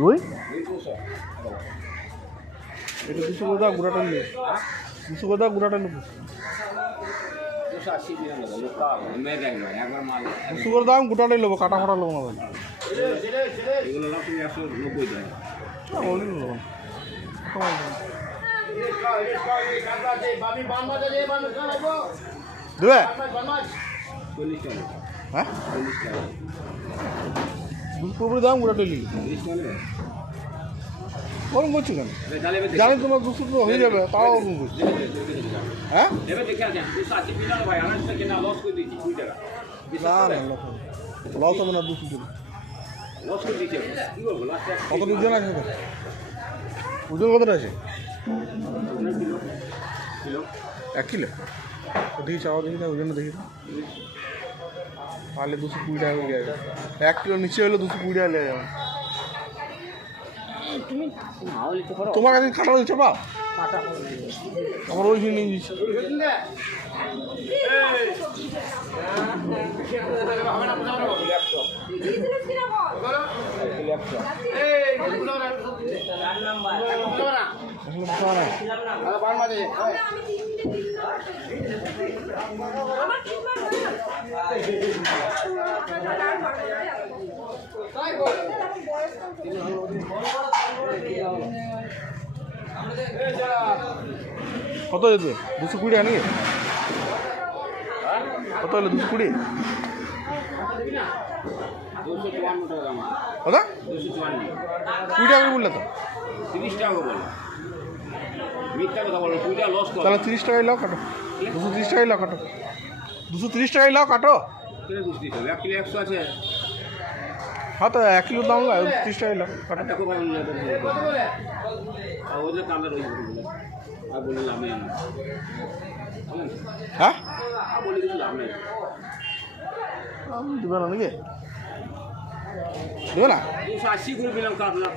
রুই এটা 200 করে দাও, গুঁড়াটা নিয়ে 200 করে দাও, গুঁড়াটা নেবো 200 করে দাম, গোটাটাই নেবো, কাটা ফাটা নেবো না দেবে। হ্যাঁ 200 করে দাম, গোটাটাই নিবি। ওরকম করছো কেন? জানি তোমার 200 তো হয়ে যাবে, তাও ওরকম করছো। হ্যাঁ না লস হবে না, 200 করে কত ওজন আছে? ওজন কতটা আছে? 1 কিলো দেখি, চাওয়া দেখি না, ওজনটা দেখি তাহলে 220 টাকা হয়ে যাবে। 1 কিলো নিচে হলে 220 টাকা লেগে যাবে। তোমার কাছে কাটা দিচ্ছে বা আমার ওই নিয়ে দিচ্ছি। কত যেত? 220 আনি কত হলো? 220 কত? 20 টাকা বললে তো, 30 টাকা বলো, মিথ্যা কথা বলো, 2 টাকা লস করো। তাহলে 30 টাকাই লাও, কাটো 230 টাকাই লাও, কাটো 230 টাকাই লাও, কাটো। 1 কিলো 100 আছে। হ্যাঁ তো 1 কিলো দাম লাও, 30 টাকাই লাও, কাটো। দেখো ভাই ওদের কামড় রয়েছে আর বলে লাভ নেই। হ্যাঁ বলে কিছু লাভ নেই। দেবে না নাকি? দেবে না? 280 করে দিলাম কাটলাম।